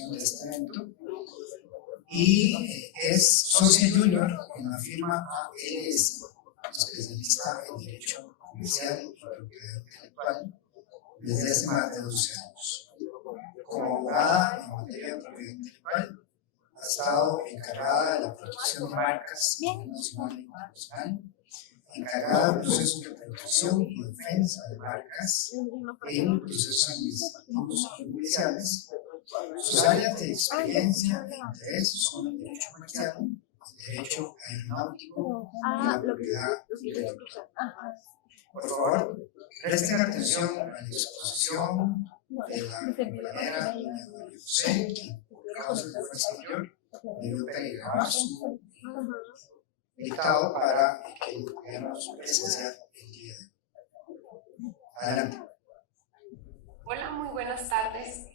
organización de este evento y es socia junior en la firma ALS, especialista en Derecho Comercial y Propiedad Intelectual, desde hace más de 12 años. Como abogada en materia de propiedad intelectual, ha estado encargada de la protección de marcas a nivel nacional e internacional, encargada de procesos de protección y defensa de marcas en procesos administrativos y judiciales. Sus áreas de experiencia e interés son el derecho comercial, el derecho aeronáutico y la propiedad intelectual. Por favor, presten atención a la exposición de la compañera doña José, que por causas de fuerza mayor debió telegrabar su dictado para que lo pudiéramos presenciar el día de hoy. Adelante. Hola, muy buenas tardes.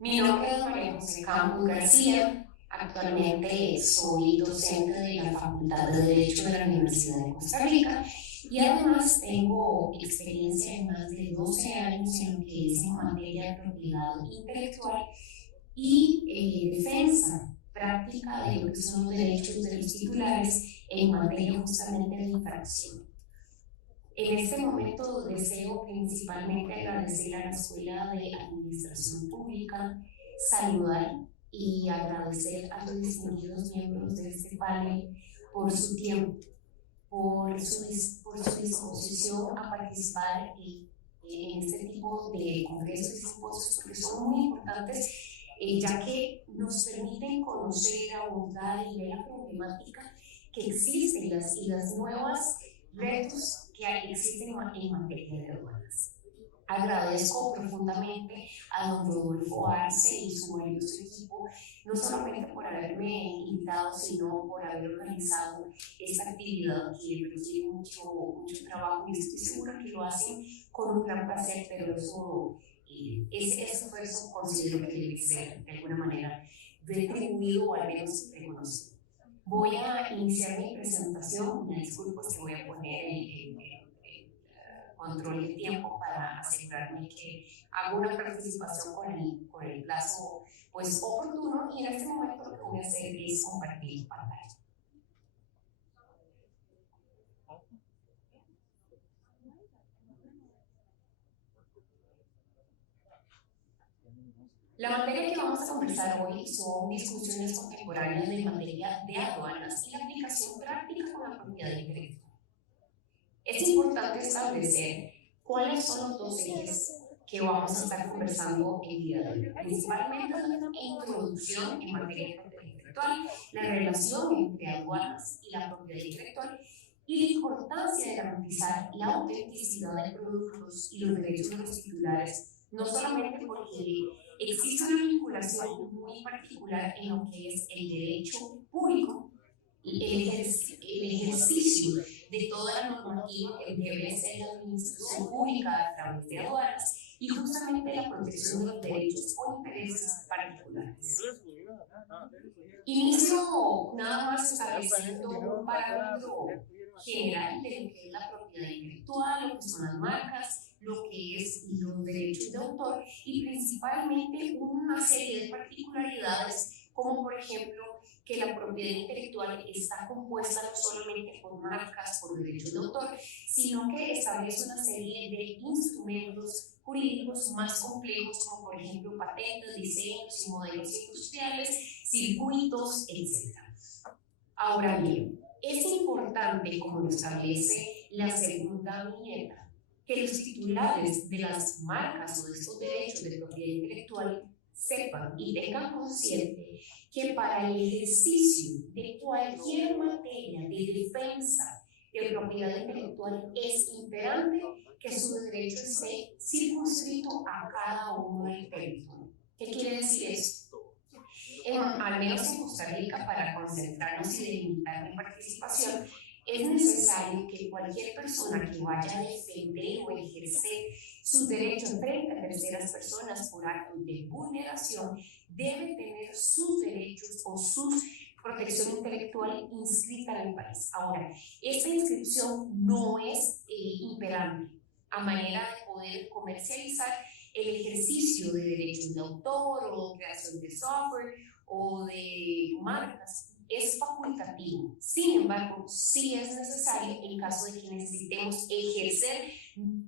Mi nombre es María José Campos García. Actualmente soy docente de la Facultad de Derecho de la Universidad de Costa Rica y además tengo experiencia de más de 12 años en lo que es en materia de propiedad intelectual y defensa práctica de lo que son los derechos de los titulares en materia justamente de infracción. En este momento deseo principalmente agradecer a la Escuela de Administración Pública, saludar y agradecer a los distinguidos miembros de este panel por su tiempo, por su disposición a participar en este tipo de congresos y simposios, porque son muy importantes, ya que nos permiten conocer, abordar y ver la problemática que existe y las nuevas retos que existen en materia de aduanas. Agradezco profundamente a don Rodolfo Arce y su valioso equipo, no solamente por haberme invitado, sino por haber organizado esta actividad que requiere mucho trabajo, y estoy segura que lo hacen con un gran placer, pero ese esfuerzo considero que debe ser de alguna manera retribuido o al menos reconocido. Voy a iniciar mi presentación. Me disculpo si voy a poner el control de tiempo para asegurarme que hago una participación con el plazo pues, oportuno, y en este momento lo que voy a hacer es compartir pantalla. La materia que vamos a conversar hoy son discusiones contemporáneas de materia de aduanas y la aplicación práctica con la propiedad intelectual. Es importante establecer cuáles son los dos ejes que vamos a estar conversando el día de hoy. Principalmente la introducción en materia de propiedad intelectual, la relación entre aduanas y la propiedad intelectual y la importancia de garantizar la autenticidad de productos y los derechos de los titulares, no solamente porque existe una vinculación muy particular en lo que es el derecho público, el ejercicio de toda la normativa que debe ser la administración pública a través de aduanas y justamente la protección de los derechos o intereses particulares. Inicio nada más estableciendo un parámetro general de lo que es la propiedad intelectual, lo que son las marcas, lo que es los derechos de autor y principalmente una serie de particularidades como por ejemplo que la propiedad intelectual está compuesta no solamente por marcas, por derechos de autor, sino que establece una serie de instrumentos jurídicos más complejos, como por ejemplo patentes, diseños y modelos industriales, circuitos, etc. Ahora bien, es importante, como lo establece la segunda viñeta, que los titulares de las marcas o de estos derechos de propiedad intelectual sepan y tengan consciente que para el ejercicio de cualquier materia de defensa de propiedad intelectual es imperante que su derecho esté circunscrito a cada uno del territorio. ¿Qué quiere decir esto? Al menos en Costa Rica, para concentrarnos y delimitar mi participación, es necesario que cualquier persona que vaya a defender o ejercer sus derechos frente a terceras personas por actos de vulneración debe tener sus derechos o su protección intelectual inscrita en el país. Ahora, esta inscripción no es imperante a manera de poder comercializar el ejercicio de derechos de autor o creación de software o de marcas es facultativo. Sin embargo, sí es necesario en caso de que necesitemos ejercer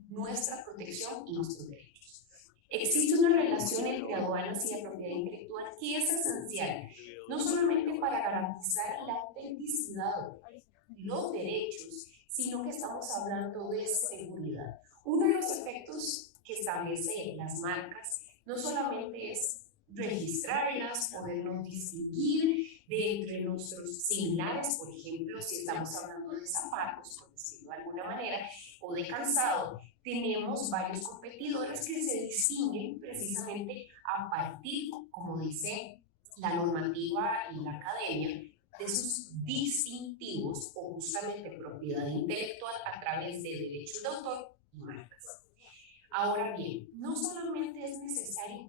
nuestra protección y nuestros derechos. Existe una relación entre aduanas y la propiedad intelectual que es esencial, no solamente para garantizar la autenticidad de los derechos, sino que estamos hablando de seguridad. Uno de los efectos que establecen las marcas no solamente es registrarlas, podernos distinguir de entre nuestros similares, por ejemplo, si estamos hablando de zapatos, por decirlo de alguna manera, o de calzado, tenemos varios competidores que se distinguen precisamente a partir, como dice la normativa y la academia, de sus distintivos o justamente propiedad intelectual a través de derechos de autor y marcas. Ahora bien, no solamente es necesario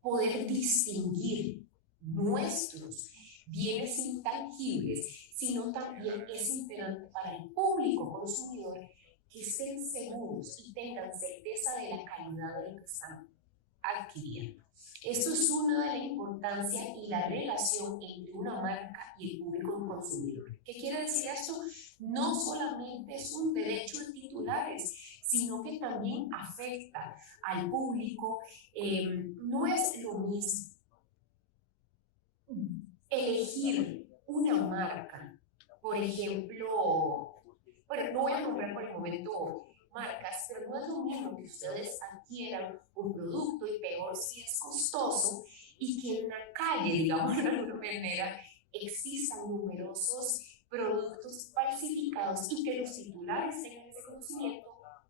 poder distinguir nuestros bienes intangibles, sino también es imperante para el público consumidor que estén seguros y tengan certeza de la calidad de lo que están adquiriendo. Esto es una de la importancia y la relación entre una marca y el público consumidor. ¿Qué quiere decir esto? No solamente es un derecho de titulares, sino que también afecta al público. No es lo mismo elegir una marca, por ejemplo, bueno, no voy a nombrar por el momento marcas, pero no es lo mismo que ustedes adquieran un producto y peor si es costoso y que en la calle, digamos de alguna manera, existan numerosos productos falsificados y que los titulares tengan ese conocimiento,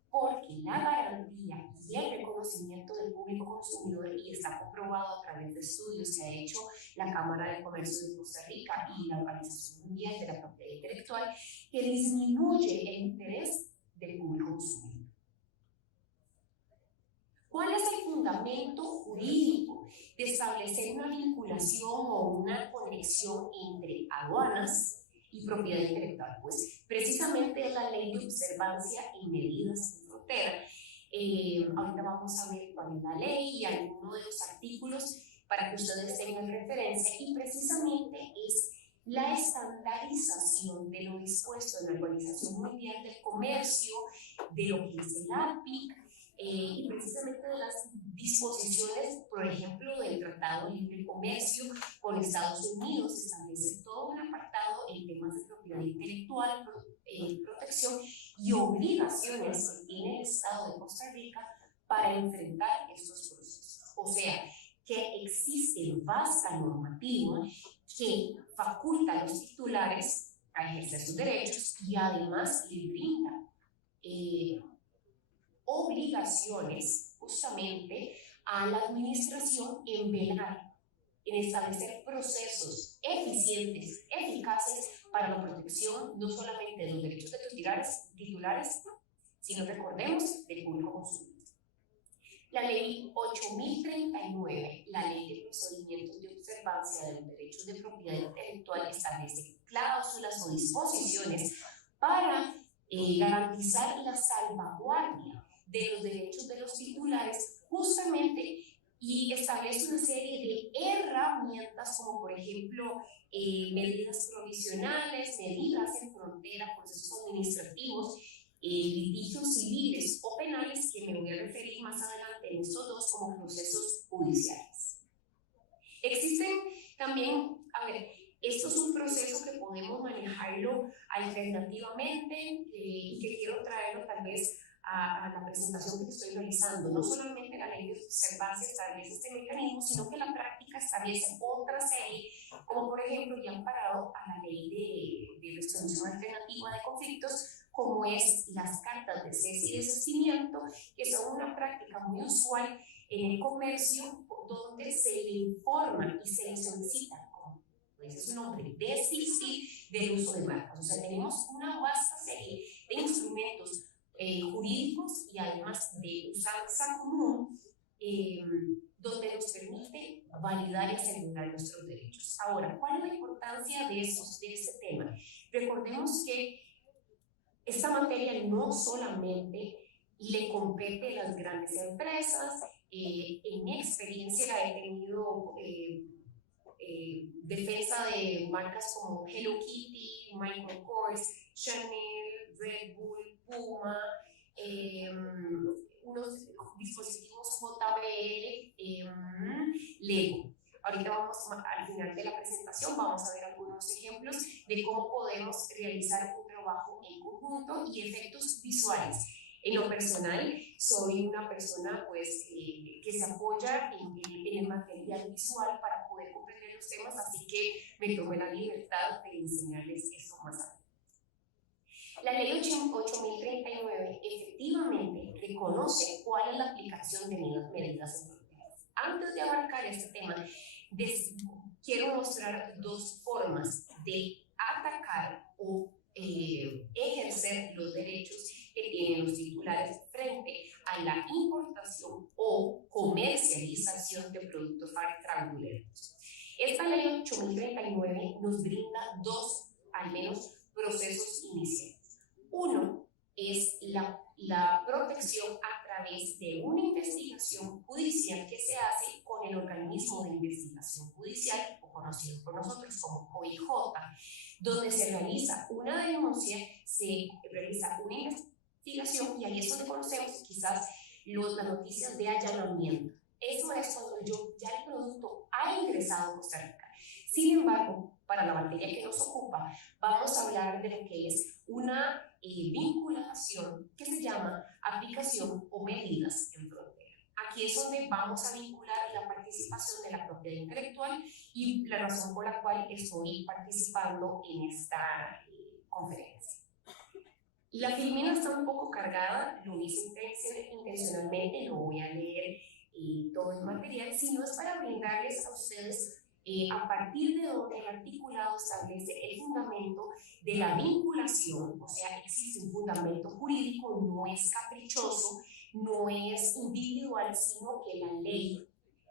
porque la garantía y el reconocimiento del público consumidor, y está comprobado a través de estudios que ha hecho la Cámara de Comercio de Costa Rica y la Organización Mundial de la Propiedad Intelectual, que disminuye el interés del público consumidor. ¿Cuál es el fundamento jurídico de establecer una vinculación o una conexión entre aduanas y propiedad intelectual? Pues precisamente es la Ley de Observancia y Medidas en Frontera. Ahorita vamos a ver cuál es la ley y algunos de los artículos para que ustedes tengan referencia, y precisamente es la estandarización de lo dispuesto en la Organización Mundial del Comercio, de lo que es el APIC, y precisamente de las disposiciones, por ejemplo, del Tratado de Libre Comercio con Estados Unidos. Establece todo un apartado en temas de propiedad intelectual, protección y obligaciones que tiene el Estado de Costa Rica para enfrentar estos procesos. O sea, que existe vasta normativa que faculta a los titulares a ejercer sus derechos y además les brinda obligaciones justamente a la administración en velar, en establecer procesos eficientes, eficaces para la protección no solamente de los derechos de los titulares, sino, recordemos, del público consumidor. La Ley 8039, la Ley de Procedimientos de Observancia de los Derechos de Propiedad Intelectual, establece cláusulas o disposiciones para garantizar la salvaguardia de los derechos de los titulares, justamente, y establece una serie de herramientas como por ejemplo medidas provisionales, medidas en frontera, procesos administrativos, litigios civiles o penales, que me voy a referir más adelante en estos dos como procesos judiciales. Existen también, esto es un proceso que podemos manejarlo alternativamente y que quiero traerlo tal vez a la presentación que estoy realizando. No solamente la Ley de Observancia establece este mecanismo, sino que la práctica establece otra serie, como por ejemplo ya amparado a la Ley de Resolución Alternativa de Conflictos, como es las cartas de cese y desistimiento, que son una práctica muy usual en el comercio, donde se le informa y se le solicita, como dice su nombre, desistir del uso de marcas. O sea, tenemos una vasta serie de instrumentos jurídicos y además de usanza común, donde nos permite validar y asegurar nuestros derechos. Ahora, ¿cuál es la importancia de este tema? Recordemos que esta materia no solamente le compete a las grandes empresas. En mi experiencia la he tenido defensa de marcas como Hello Kitty, Michael Kors, Chanel, Red Bull, Puma, unos dispositivos JBL, Lego. Ahorita al final de la presentación vamos a ver algunos ejemplos de cómo podemos realizar un trabajo en conjunto y efectos visuales. En lo personal, soy una persona pues, que se apoya en el material visual para poder comprender los temas, así que me tomé la libertad de enseñarles eso más adelante. La ley 8039 efectivamente reconoce cuál es la aplicación de medidas en fronteras. Antes de abarcar este tema, quiero mostrar dos formas de atacar o ejercer los derechos que tienen los titulares frente a la importación o comercialización de productos fraudulentos. Esta ley 8039 nos brinda dos, al menos, procesos iniciales. Uno es la protección a través de una investigación judicial que se hace con el organismo de investigación judicial, o conocido por nosotros como OIJ, donde se realiza una denuncia, se realiza una investigación y ahí es donde conocemos quizás las noticias de allanamiento. Eso es cuando ya el producto ha ingresado a Costa Rica. Sin embargo, para la materia que nos ocupa, vamos a hablar de lo que es una vinculación que se llama aplicación o medidas en frontera. Aquí es donde vamos a vincular la participación de la propiedad intelectual y la razón por la cual estoy participando en esta conferencia. La filmina está un poco cargada, lo hice intencionalmente, no voy a leer todo el material, sino es para brindarles a ustedes a partir de donde el articulado establece el fundamento de la vinculación, o sea, existe un fundamento jurídico, no es caprichoso, no es individual, sino que la ley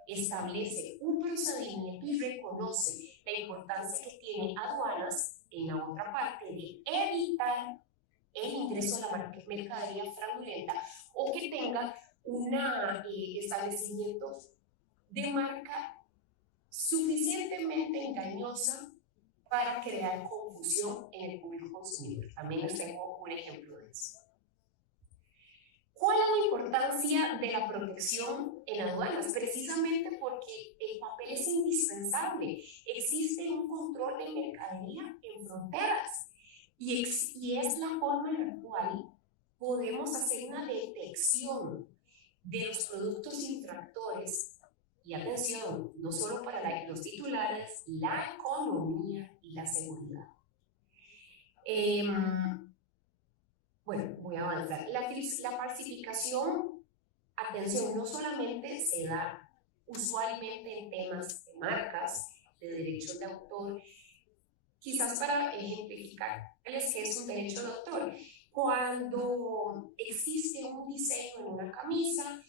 establece un procedimiento y reconoce la importancia que tiene aduanas, en la otra parte, de evitar el ingreso de la mercadería fraudulenta o que tenga un establecimiento de marca suficientemente engañosa para crear confusión en el público consumidor. También les tengo un ejemplo de eso. ¿Cuál es la importancia de la protección en aduanas? Precisamente porque el papel es indispensable. Existe un control de mercadería en fronteras y es la forma en la cual podemos hacer una detección de los productos infractores. Y atención, no solo para los titulares, la economía y la seguridad. Bueno, voy a avanzar. La falsificación, atención, no solamente se da usualmente en temas de marcas, de derechos de autor, quizás para ejemplificarles que es un derecho de autor. Cuando existe un diseño en una camisa,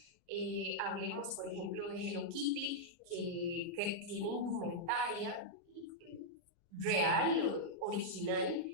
hablemos por ejemplo de Hello Kitty, que tiene indumentaria real, original,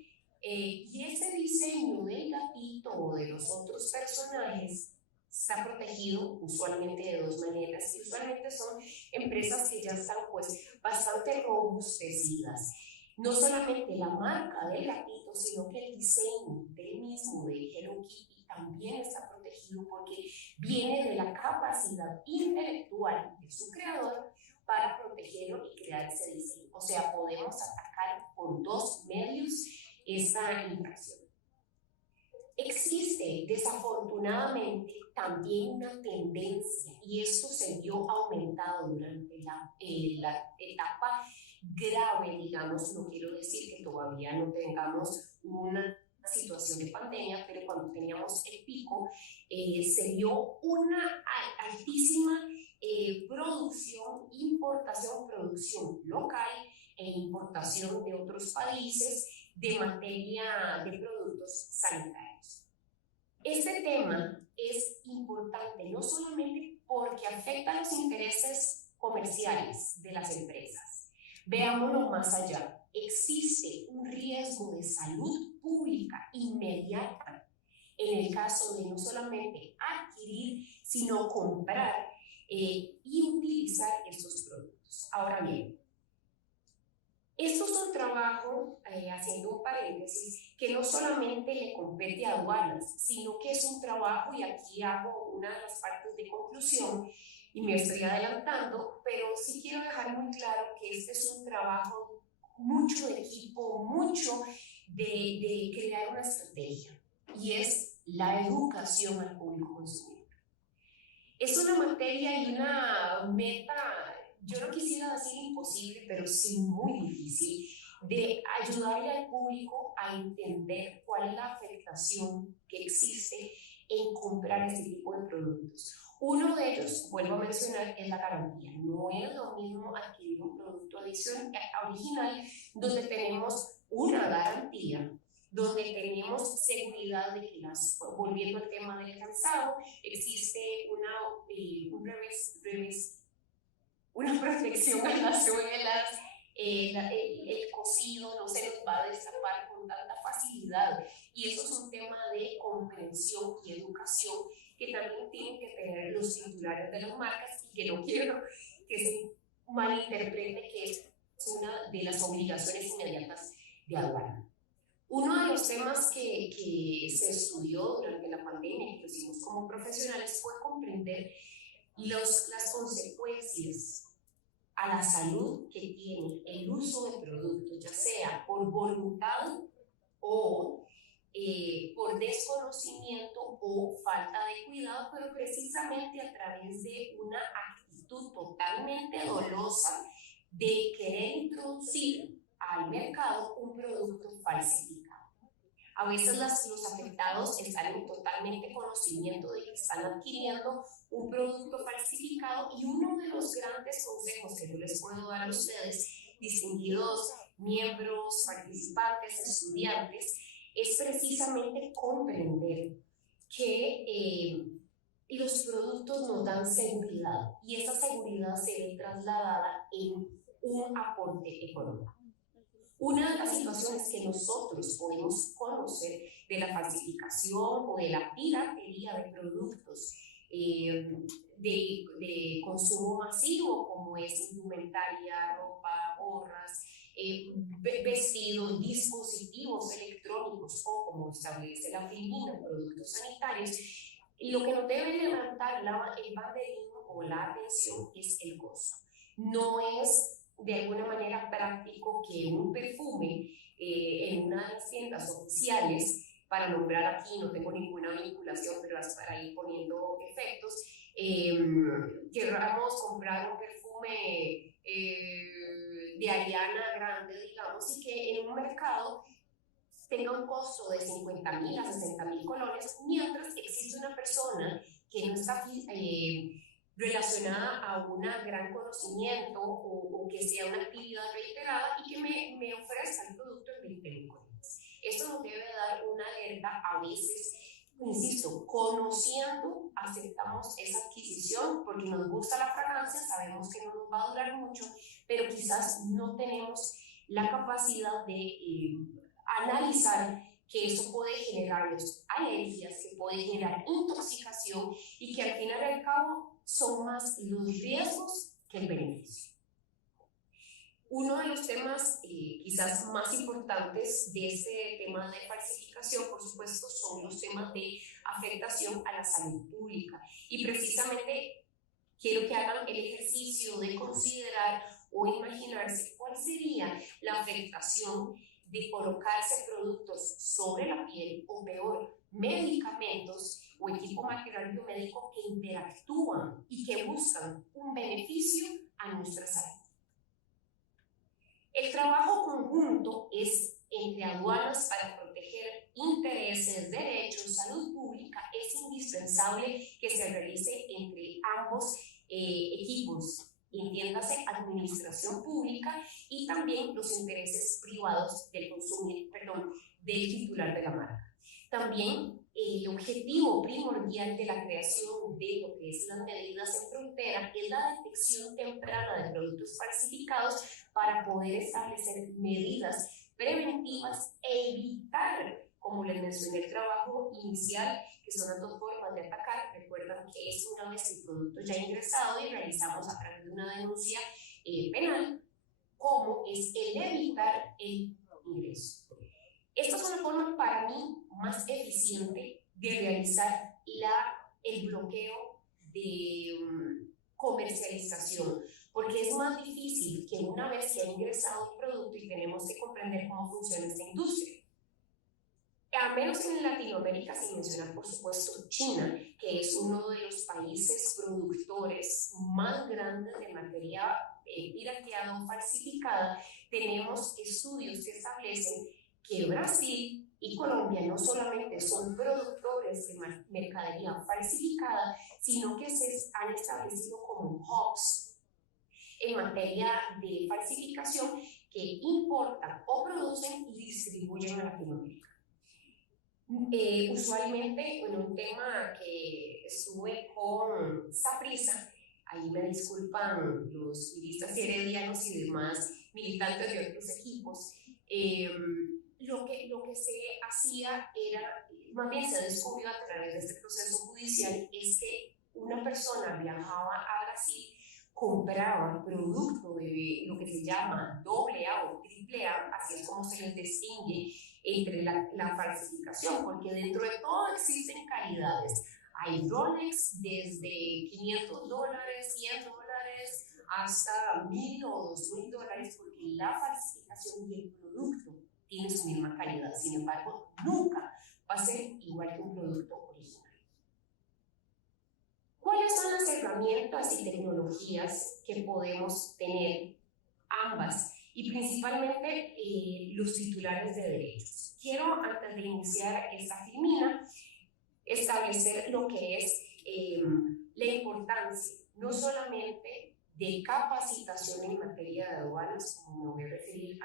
y ese diseño del gatito o de los otros personajes está protegido usualmente de dos maneras, y usualmente son empresas que ya están pues bastante robustecidas. No solamente la marca del gatito, sino que el diseño del mismo de Hello Kitty también está protegido porque viene de la capacidad intelectual de su creador para protegerlo y crear ese diseño. O sea, podemos atacar por dos medios esta infracción. Existe desafortunadamente también una tendencia, y esto se vio aumentado durante la etapa grave, digamos, no quiero decir que todavía no tengamos una situación de pandemia, pero cuando teníamos el pico, se vio una altísima producción local e importación de otros países de materia de productos sanitarios. Este tema es importante no solamente porque afecta a los intereses comerciales de las empresas. Veámoslo más allá. Existe un riesgo de salud pública inmediata en el caso de no solamente adquirir, sino comprar y utilizar estos productos. Ahora bien, esto es un trabajo, haciendo un paréntesis, que no solamente le compete a aduanas, sino que es un trabajo, y aquí hago una de las partes de conclusión, y me estoy adelantando, pero sí quiero dejar muy claro que este es un trabajo mucho de equipo, mucho de crear una estrategia, y es la educación al público consumidor. Es una materia y una meta, yo no quisiera decir imposible, pero sí muy difícil, de ayudarle al público a entender cuál es la afectación que existe en comprar este tipo de productos. Uno de ellos, vuelvo a mencionar, es la garantía. No es lo mismo adquirir un producto original donde tenemos una garantía, donde tenemos seguridad de que volviendo al tema del calzado, existe una protección a las suelas, el cosido no se nos va a destapar con tanta facilidad, y eso es un tema de comprensión y educación que también tienen que tener los titulares de las marcas, y que no quiero que se malinterprete que es una de las obligaciones inmediatas de aduana. Uno de los temas que se estudió durante la pandemia y que hicimos como profesionales fue comprender las consecuencias a la salud que tiene el uso de productos, ya sea por voluntad o por desconocimiento o falta de cuidado, pero precisamente a través de una actitud totalmente dolosa de querer introducir al mercado un producto falsificado. A veces los afectados están en totalmente conocimiento de que están adquiriendo un producto falsificado, y uno de los grandes consejos que yo les puedo dar a ustedes, distinguidos miembros, participantes, estudiantes, es precisamente comprender que los productos nos dan seguridad, y esa seguridad se ve trasladada en un aporte económico. Una de las situaciones que nosotros podemos conocer de la falsificación o de la piratería de productos de consumo masivo, como es indumentaria, ropa, gorras, vestidos, dispositivos electrónicos, o como establece la FIMINA, productos sanitarios, lo que nos debe levantar el banderín o la atención es el costo. No es de alguna manera práctico que un perfume en una de las tiendas oficiales, para nombrar aquí, no tengo ninguna vinculación, pero es para ir poniendo efectos, queramos comprar un perfume de Ariana Grande, digamos, y que en un mercado tenga un costo de 50.000 a 60.000 colones, mientras existe una persona que no está relacionada a un gran conocimiento o que sea una actividad reiterada, y que me ofrezca el producto en 20.000 colones. Esto nos debe dar una alerta. A veces, insisto, conociendo, aceptamos esa adquisición porque nos gusta la fragancia, sabemos que no nos va a durar mucho, pero quizás no tenemos la capacidad de analizar que eso puede generarnos alergias, que puede generar intoxicación, y que al final y al cabo son más los riesgos que el beneficio. Uno de los temas quizás más importantes de este tema de falsificación, por supuesto, son los temas de afectación a la salud pública, y precisamente quiero que hagan el ejercicio de considerar o imaginarse cuál sería la afectación de colocarse productos sobre la piel, o peor, medicamentos o equipo maquinario médico que interactúan y que buscan un beneficio a nuestra salud. El trabajo conjunto es entre aduanas para proteger intereses, derechos, salud pública. Es indispensable que se realice entre ambos equipos, entiéndase administración pública y también los intereses privados del del titular de la marca. También el objetivo primordial de la creación de lo que es las medidas en frontera es la detección temprana de productos falsificados para poder establecer medidas preventivas e evitar Como les mencioné, el trabajo inicial, que son las dos formas de atacar, recuerdan que es una vez el producto ya ingresado y realizamos a través de una denuncia penal, como es el evitar el ingreso. Esta es una forma para mí más eficiente de realizar el bloqueo de comercialización, porque es más difícil que una vez que ha ingresado el producto y tenemos que comprender cómo funciona esta industria. Al menos en Latinoamérica, sin mencionar por supuesto China, que es uno de los países productores más grandes de materia pirateada o falsificada, tenemos estudios que establecen que Brasil y Colombia no solamente son productores de mercadería falsificada, sino que se han establecido como hubs en materia de falsificación que importan o producen y distribuyen a Latinoamérica. Usualmente, bueno, un tema que estuve con Saprissa, ahí me disculpan los juristas heredianos y demás militantes de otros equipos, lo que se hacía era, más bien se descubrió a través de este proceso judicial, es que una persona viajaba a Brasil, compraba producto de lo que se llama AA o AAA, así es como se les distingue entre la falsificación, porque dentro de todo existen calidades. Hay Rolex desde $500, $100 hasta $1,000 o $2,000, porque la falsificación y el producto tienen su misma calidad. Sin embargo, nunca va a ser igual que un producto original. ¿Cuáles son las herramientas y tecnologías que podemos tener ambas? Y principalmente los titulares de derechos. Quiero, antes de iniciar esta filmina, establecer lo que es la importancia, no solamente de capacitación en materia de aduanas, como me voy a referir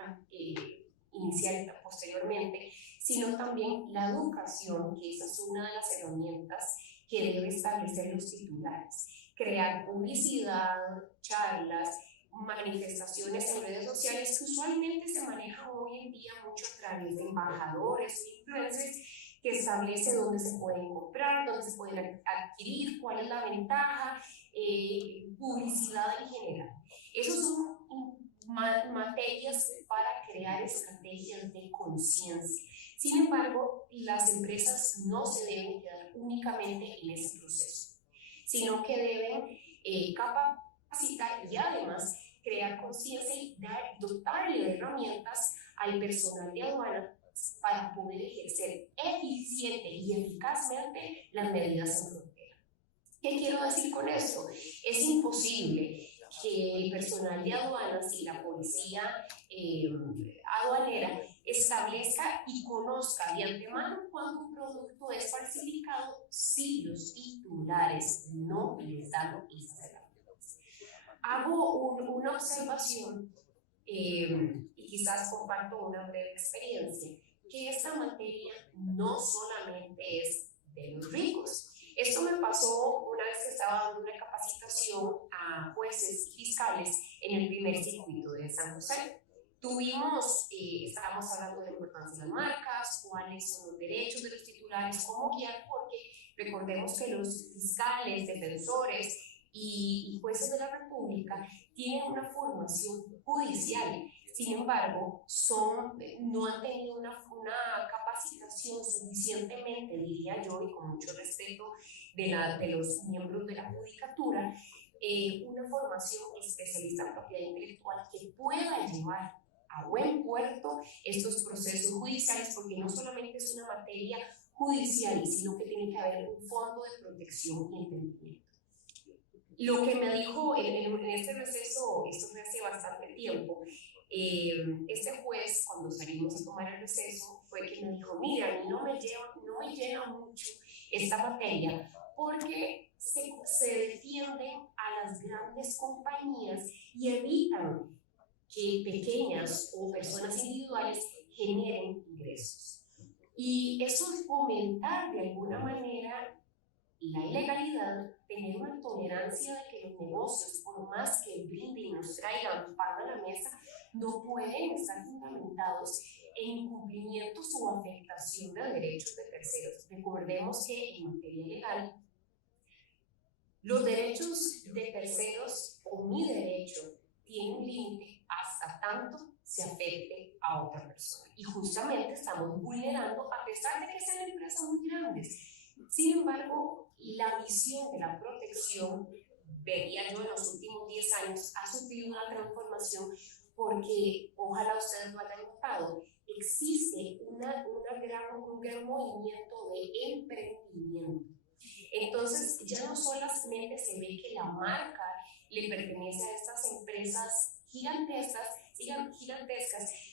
posteriormente, sino también la educación, que esa es una de las herramientas que debe establecer los titulares. Crear publicidad, charlas, manifestaciones en redes sociales que usualmente se manejan hoy en día mucho a través de embajadores e influencers que establece dónde se pueden comprar, dónde se pueden adquirir, cuál es la ventaja, publicidad en general. Esos son materias para crear estrategias de conciencia. Sin embargo, las empresas no se deben quedar únicamente en ese proceso, sino que deben capacitar y además crear conciencia y dotarle de herramientas al personal de aduana para poder ejercer eficiente y eficazmente las medidas en frontera. ¿Qué quiero decir con esto? Es imposible que el personal de aduanas y la policía aduanera establezca y conozca de antemano cuando un producto es falsificado si los titulares no les dan esas herramientas. Hago una observación y quizás comparto una breve experiencia, que esta materia no solamente es de los ricos. Esto me pasó una vez que estaba dando una capacitación a jueces y fiscales en el primer circuito de San José. Estábamos hablando de la importancia de las marcas, cuáles son los derechos de los titulares, cómo guiar, porque recordemos que los fiscales, defensores y jueces de la República tienen una formación judicial. Sin embargo, no han tenido una capacitación suficientemente, diría yo, y con mucho respeto de los miembros de la judicatura, una formación especialista en propiedad intelectual que pueda llevar a buen puerto estos procesos judiciales, porque no solamente es una materia judicial, sino que tiene que haber un fondo de protección y entendimiento. Lo que me dijo en este receso, esto fue hace bastante tiempo, este juez, cuando salimos a tomar el receso, fue que me dijo: mira, a mí no me llena mucho esta materia, porque se defienden a las grandes compañías y evitan que pequeñas o personas individuales generen ingresos. Y eso es fomentar de alguna manera la ilegalidad, tener una tolerancia de que los negocios, por más que brinden y nos traigan pan a la mesa, no pueden estar fundamentados en incumplimientos o afectación de derechos de terceros. Recordemos que en materia legal, los derechos de terceros o mi derecho tiene un límite hasta tanto se afecte a otra persona. Y justamente estamos vulnerando, a pesar de que sean empresas muy grandes. Sin embargo, la visión de la protección, vería yo en los últimos 10 años, ha sufrido una transformación porque, ojalá ustedes lo hayan notado, existe un gran movimiento de emprendimiento. Entonces, ya no solamente se ve que la marca le pertenece a estas empresas gigantescas,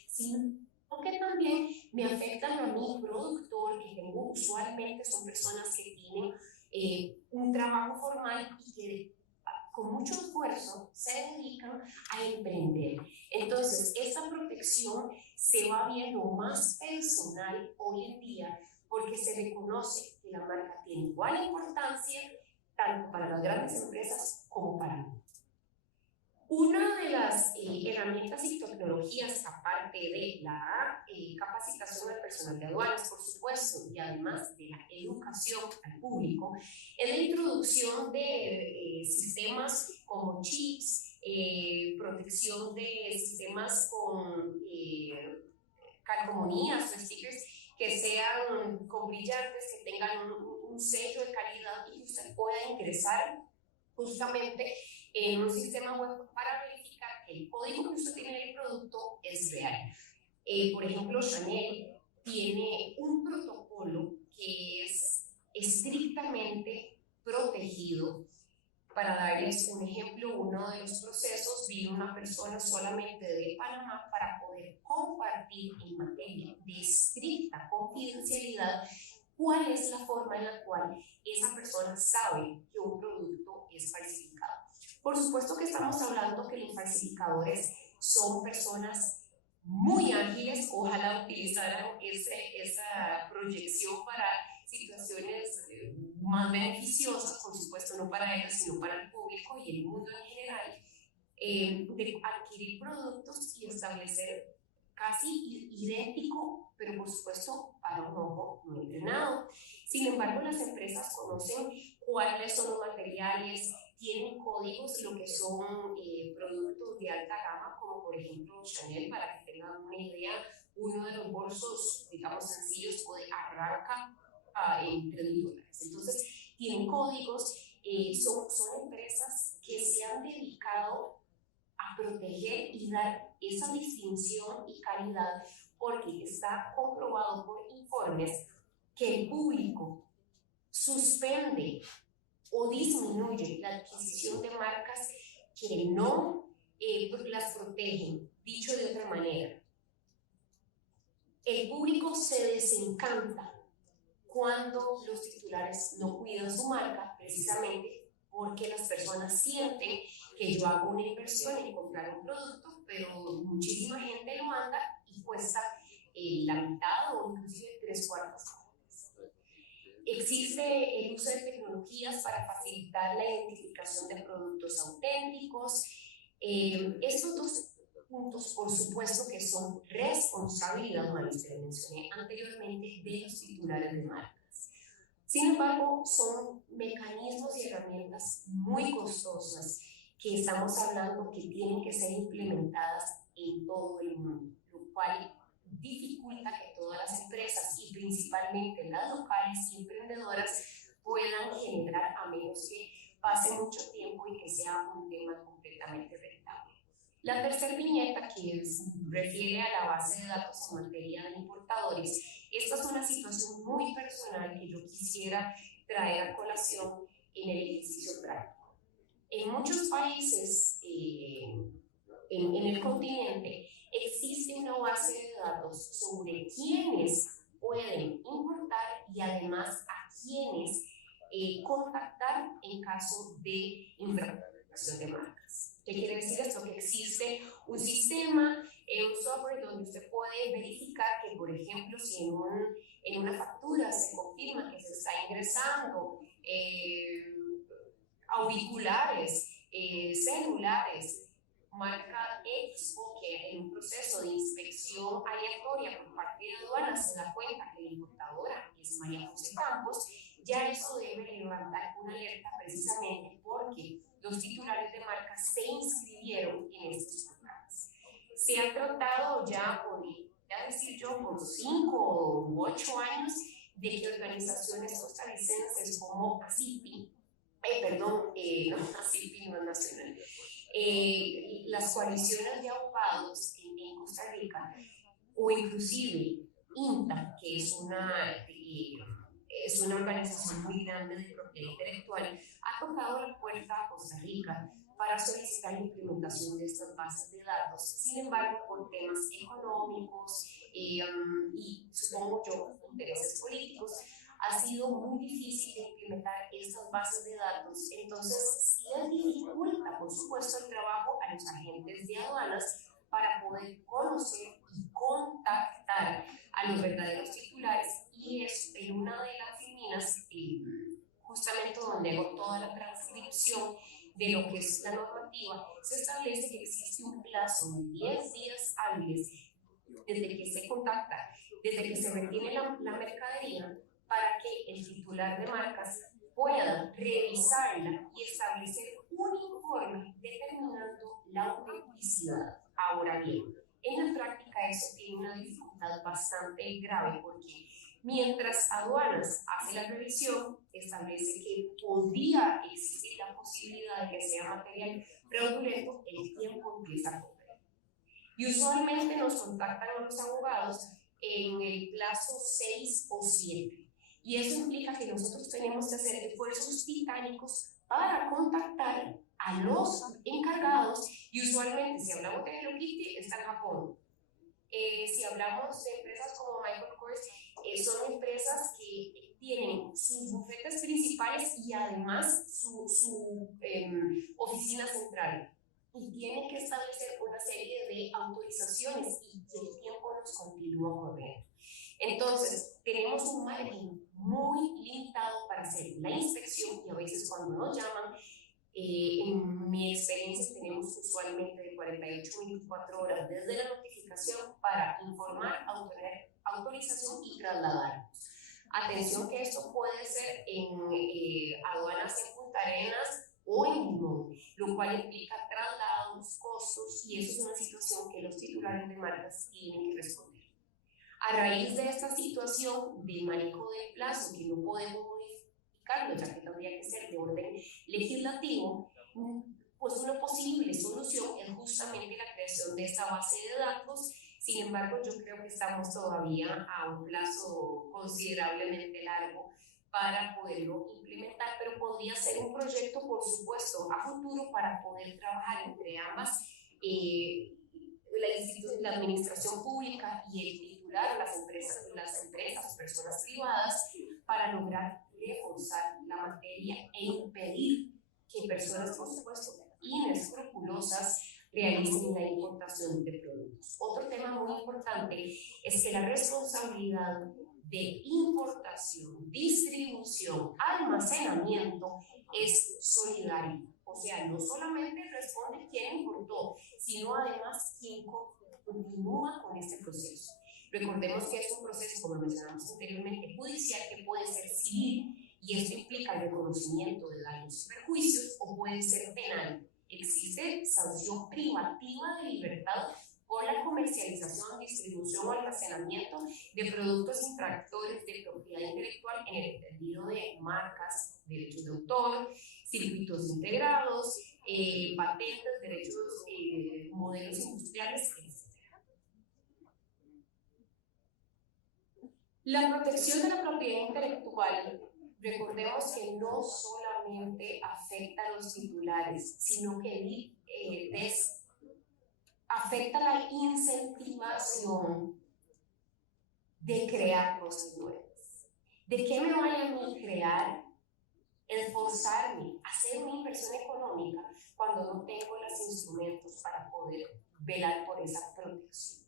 sino que también me afectan a mí, productor, que tengo usualmente son personas que tienen un trabajo formal y que con mucho esfuerzo se dedican a emprender. Entonces, esta protección se va viendo más personal hoy en día porque se reconoce que la marca tiene igual importancia tanto para las grandes empresas como para mí. Una de las herramientas y tecnologías, aparte de la capacitación del personal de aduanas, por supuesto, y además de la educación al público, es la introducción de sistemas como chips, protección de sistemas con calcomanías o stickers que sean con brillantes, que tengan un sello de calidad y que usted pueda ingresar justamente en un sistema web para verificar que el código que usted tiene en el producto es real. Por ejemplo, Chanel tiene un protocolo que es estrictamente protegido. Para darles un ejemplo, uno de los procesos vino una persona solamente de Panamá para poder compartir en materia de estricta confidencialidad cuál es la forma en la cual esa persona sabe que un producto es falsificado. Por supuesto que estamos hablando que los falsificadores son personas muy ágiles, ojalá utilizaran esa proyección para situaciones más beneficiosas, por supuesto no para ellos, sino para el público y el mundo en general, de adquirir productos y establecer casi idéntico, pero por supuesto para un ojo no entrenado. Sin embargo, las empresas conocen cuáles son los materiales, tienen códigos y lo que son productos de alta gama, como por ejemplo Chanel, para que tengan una idea, uno de los bolsos, digamos, sencillos arranca en $3,000. Entonces, tienen códigos, son empresas que se han dedicado a proteger y dar esa distinción y calidad, porque está comprobado por informes que el público suspende o disminuye la adquisición de marcas que no las protegen. Dicho de otra manera, el público se desencanta cuando los titulares no cuidan su marca, precisamente porque las personas sienten que yo hago una inversión en comprar un producto, pero muchísima gente lo anda y cuesta la mitad o inclusive 3/4 partes. Existe el uso de tecnologías para facilitar la identificación de productos auténticos. Estos dos puntos, por supuesto, que son responsabilidad, como les mencioné anteriormente, de los titulares de marcas. Sin embargo, son mecanismos y herramientas muy costosas que estamos hablando que tienen que ser implementadas en todo el mundo, lo cual dificulta que todas las empresas y principalmente las locales y emprendedoras puedan generar, a menos que pase mucho tiempo y que sea un tema completamente rentable. La tercera viñeta, que refiere a la base de datos en materia de importadores, esta es una situación muy personal que yo quisiera traer a colación en el ejercicio práctico. En muchos países en el continente existe una base de datos sobre quiénes pueden importar y además a quiénes contactar en caso de infracción de marcas. ¿Qué quiere decir esto? Que existe un sistema, un software donde usted puede verificar que, por ejemplo, si en una factura se confirma que se está ingresando auriculares, celulares, marca X, o que en un proceso de inspección inspección aleatoria por parte de aduanas se da cuenta que la importadora es María José Campos, ya eso debe levantar una alerta precisamente porque los titulares de marcas se inscribieron en estos programas. Se ha tratado ya, podría decir yo, por 5 u 8 años de que organizaciones costarricenses como ACIPI, no, ACIPI no es nacional, las coaliciones de abogados en Costa Rica, o inclusive INTA, que es una organización muy grande de propiedad intelectual, ha tocado la puerta a Costa Rica para solicitar la implementación de estas bases de datos. Sin embargo, por temas económicos y supongo yo intereses políticos, ha sido muy difícil de implementar estas bases de datos. Entonces, sí dificulta, por supuesto, el trabajo a los agentes de aduanas para poder conocer y contactar a los verdaderos titulares, y es en una de las filinas, justamente donde hago toda la transcripción de lo que es la normativa, se establece que existe un plazo de 10 días hábiles desde que se contacta, desde que se retiene la mercadería, para que el titular de marcas pueda revisarla y establecer un informe determinando la autenticidad. Ahora bien, en la práctica eso tiene una dificultad bastante grave porque mientras aduanas hace la revisión, establece que podría existir la posibilidad de que sea material fraudulento, el tiempo empieza a correr. Y usualmente nos contactan a los abogados en el plazo 6 o 7. Y eso implica que nosotros tenemos que hacer esfuerzos titánicos para contactar a los encargados, y usualmente si hablamos de Hello Kitty está en Japón. Si hablamos de empresas como Michael Kors, son empresas que tienen sus bufetes principales y además su oficina central, y tienen que establecer una serie de autorizaciones y el tiempo nos continúa corriendo. Entonces, tenemos un margen muy limitado para hacer la inspección, y a veces cuando nos llaman, en mi experiencia tenemos usualmente de 48 a 24 horas desde la notificación para informar, obtener autorización y trasladarnos. Atención que esto puede ser en aduanas en Punta Arenas o en Limón, lo cual implica traslados, costos, y eso es una situación que los titulares de marcas tienen que responder. A raíz de esta situación de manejo de plazo que no podemos modificarlo, ya que tendría que ser de orden legislativo, pues una posible solución es justamente la creación de esta base de datos. Sin embargo, yo creo que estamos todavía a un plazo considerablemente largo para poderlo implementar, pero podría ser un proyecto, por supuesto, a futuro para poder trabajar entre ambas, la administración pública y el titular, las empresas, personas privadas, para lograr reforzar la materia e impedir que personas, por supuesto, inescrupulosas realicen la importación de productos. Otro tema muy importante es que la responsabilidad de importación, distribución, almacenamiento es solidaria. O sea, no solamente responde quien importó, sino además quien continúa con este proceso. Recordemos que es un proceso, como mencionamos anteriormente, judicial, que puede ser civil, y esto implica el reconocimiento de daños y perjuicios, o puede ser penal. Existe sanción privativa de libertad por la comercialización, distribución o almacenamiento de productos infractores de propiedad intelectual en el entendido de marcas, derechos de autor, circuitos integrados, patentes, derechos, modelos industriales, etc. La protección de la propiedad intelectual, recordemos que no solamente afecta a los titulares, sino que afecta la incentivación de crear cosas nuevas. ¿De qué me vaya a mí crear, esforzarme, hacer una inversión económica cuando no tengo los instrumentos para poder velar por esa protección?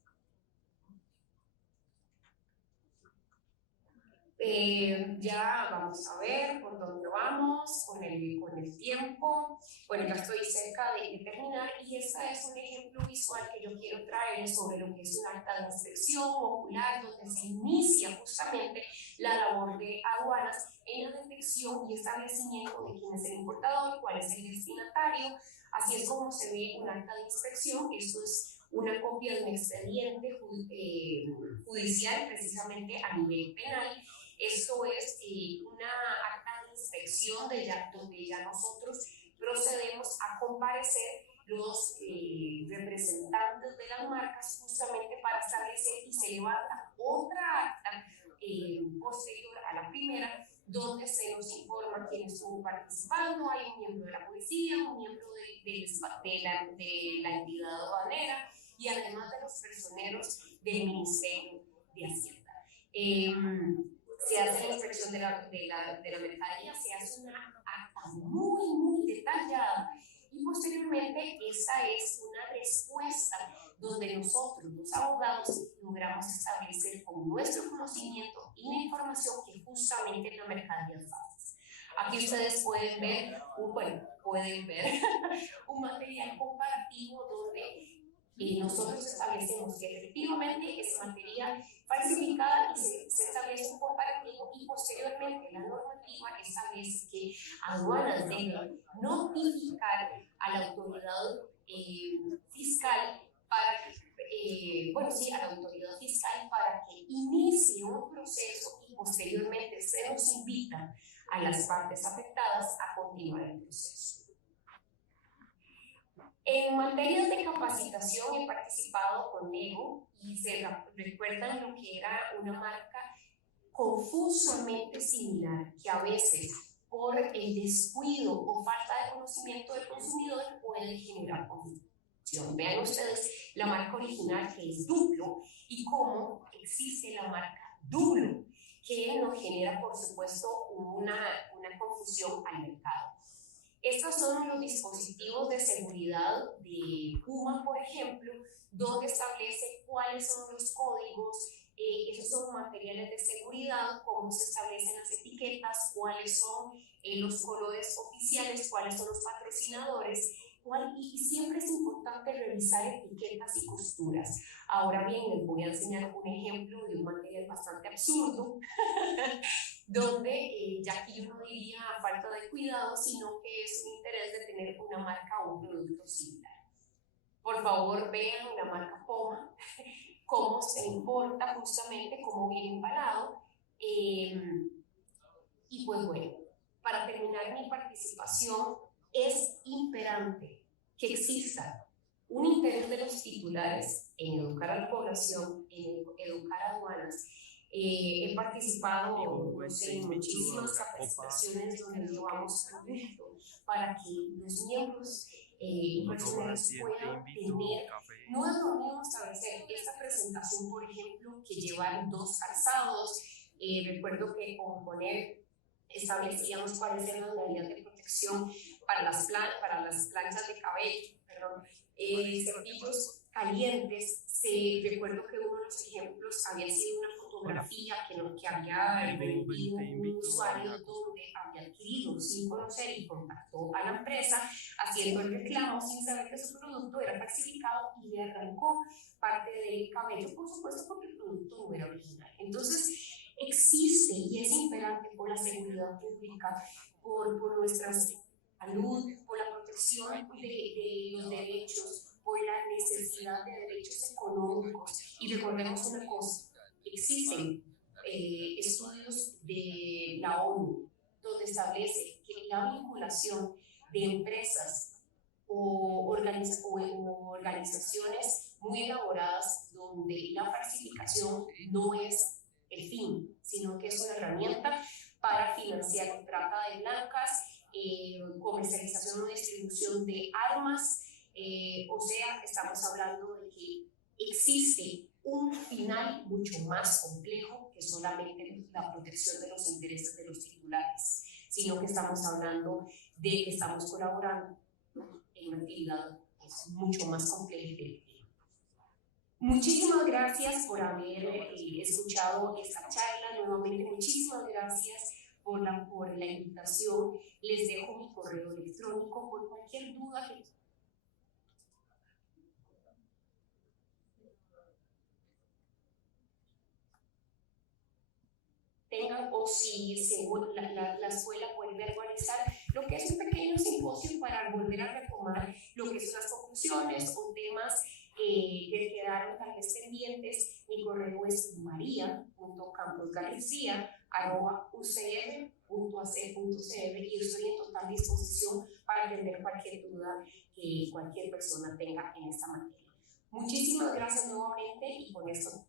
Ya vamos a ver por dónde vamos con el tiempo. Bueno, ya estoy cerca de terminar y este es un ejemplo visual que yo quiero traer sobre lo que es un acta de inspección ocular, donde se inicia justamente la labor de aduanas en la detección y establecimiento de quién es el importador, cuál es el destinatario. Así es como se ve un acta de inspección. Esto es una copia de un expediente judicial precisamente a nivel penal. Esto es una acta de inspección donde ya nosotros procedemos a comparecer los representantes de las marcas justamente para establecer, y se levanta otra acta posterior a la primera, donde se nos informa quién estuvo participando. Hay un miembro de la policía, un miembro de la entidad aduanera y además de los personeros del Ministerio de Hacienda. Se hace la inspección de la mercadería, se hace una acta muy detallada y posteriormente esa es una respuesta donde nosotros, los abogados, logramos establecer con nuestro conocimiento y la información que justamente la mercadería hace. Aquí ustedes pueden ver un material comparativo donde nosotros establecemos que efectivamente es materia falsificada y se establece un comparativo, y posteriormente la normativa establece que aduanas deben notificar a la autoridad fiscal a la autoridad fiscal para que inicie un proceso, y posteriormente se nos invita a las partes afectadas a continuar el proceso. En materia de capacitación he participado con Nego y se recuerdan lo que era una marca confusamente similar, que a veces por el descuido o falta de conocimiento del consumidor puede generar confusión. Vean ustedes la marca original, que es Duplo, y cómo existe la marca Duplo, que nos genera por supuesto una confusión al mercado. Estos son los dispositivos de seguridad de Puma, por ejemplo, donde establece cuáles son los códigos. Esos son materiales de seguridad, cómo se establecen las etiquetas, cuáles son los colores oficiales, cuáles son los patrocinadores, y siempre es importante revisar etiquetas y costuras. Ahora bien, les voy a enseñar un ejemplo de un material bastante absurdo, donde ya aquí yo no diría falta de cuidado, sino que es un interés de tener una marca o un producto similar. Por favor, vean la marca Poma, cómo se importa justamente, cómo viene embalado. Y pues bueno, para terminar mi participación, es imperante que exista un interés de los titulares en educar a la población, en educar a aduanas. He participado en muchísimas capacitaciones donde llevamos para que los miembros y personas puedan tener. No es lo mismo establecer esta presentación, por ejemplo, que llevar 2 calzados. Recuerdo que con poner establecíamos cuáles eran las medidas de protección para las planchas de cabello, cepillos calientes. Recuerdo que uno de los ejemplos había sido una fotografía que había vendido un usuario donde había adquirido sin conocer y contactó a la empresa haciendo el reclamo sin saber que su producto era falsificado, y le arrancó parte del cabello, por supuesto porque el producto no era original. Entonces, existe y es imperante por la seguridad pública, por nuestra salud, por la protección de los derechos, por la necesidad de derechos económicos. Y recordemos una cosa, existen estudios de la ONU donde establece que la vinculación de empresas o organizaciones muy elaboradas donde la falsificación no es el fin, sino que es una herramienta para financiar trata de blancas, comercialización o distribución de armas, o sea, estamos hablando de que existe un final mucho más complejo que solamente la protección de los intereses de los titulares, sino que estamos hablando de que estamos colaborando en una actividad mucho más compleja. Muchísimas gracias por haber escuchado esta charla. Nuevamente, muchísimas gracias por la invitación. Les dejo mi correo electrónico por cualquier duda que tengan, o si la escuela vuelve a organizar lo que es un pequeño simposio para volver a retomar lo que son las conclusiones o temas que quedaron tal vez pendientes. Mi correo es maria.camposgarcia@ucr.ac.cr y estoy en total disposición para atender cualquier duda que cualquier persona tenga en esta materia. Muchísimas gracias nuevamente y con esto.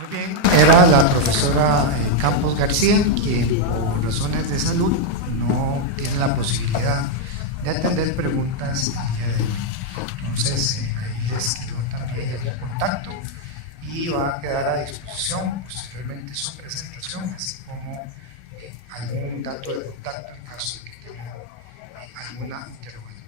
Muy bien, era la profesora Campos García, quien por razones de salud no tiene la posibilidad de atender preguntas el día de hoy. Entonces, ahí les quedó también el contacto y va a quedar a disposición posteriormente su presentación, así como algún dato de contacto en caso de que tengan alguna interrogatoria.